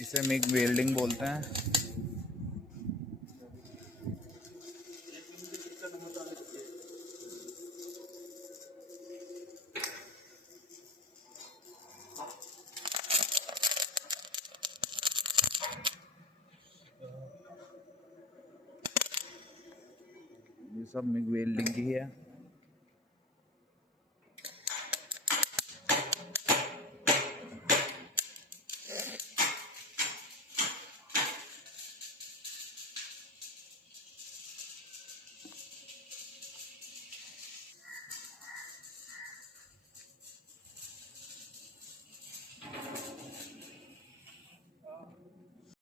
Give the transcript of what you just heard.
इसे MiG welding बोलते हैं। ये सब मिग वेल्डिंग की है।